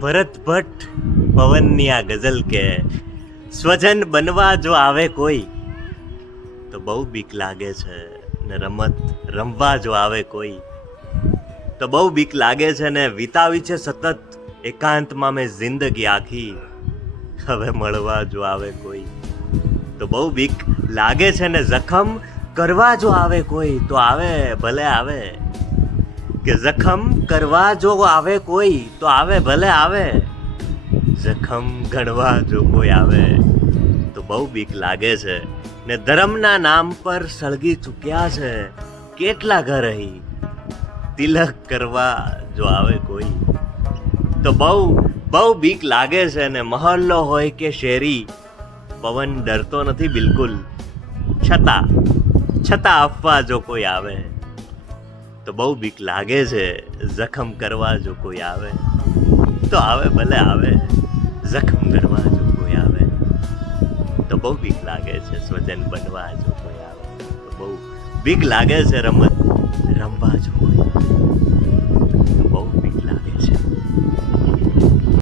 ભરત ભટ્ટ પવનની આ ગઝલ કે સ્વજન બનવા જો આવે કોઈ તો બહુ બીક લાગે છે ને રમત રમવા જો આવે કોઈ તો બહુ બીક લાગે છે ને વિતાવી છે સતત એકાંતમાં મેં જિંદગી આખી હવે મળવા જો આવે કોઈ તો બહુ બીક લાગે છે ને જખમ કરવા જો આવે કોઈ તો આવે ભલે આવે કે જખમ કરવા જો આવે કોઈ તો આવે ભલે આવે જખમ ગણવા જો કોઈ આવે તો બહુ બીક લાગે છે ને ધર્મના નામ પર સળગી ચૂક્યા છે કેટલા ઘર અહીં તિલક કરવા જો આવે કોઈ તો બહુ બીક લાગે છે ને મહોલ્લો હોય કે શેરી પવન ડરતો નથી બિલકુલ છતાં આપવા જો કોઈ આવે તો બહુ બીક લાગે છે જખમ કરવા જો કોઈ આવે તો આવે ભલે આવે જખમ કરવા જો કોઈ આવે તો બહુ બીક લાગે છે સ્વજન બનવા જો કોઈ આવે તો બહુ બીક લાગે છે રમત રમવા જો કોઈ આવે